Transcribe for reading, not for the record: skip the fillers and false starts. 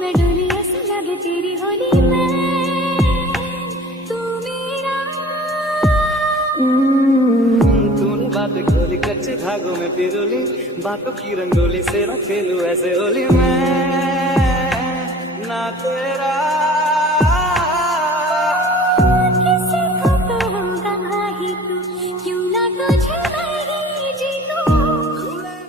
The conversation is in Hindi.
मैं डोली ऐसा लगे तेरी होली में तू मेरा। तूने बातें खोली कच्चे धागों में पिरोली, बातों की रंगोली से न खेलूं ऐसे होली मैं ना तेरा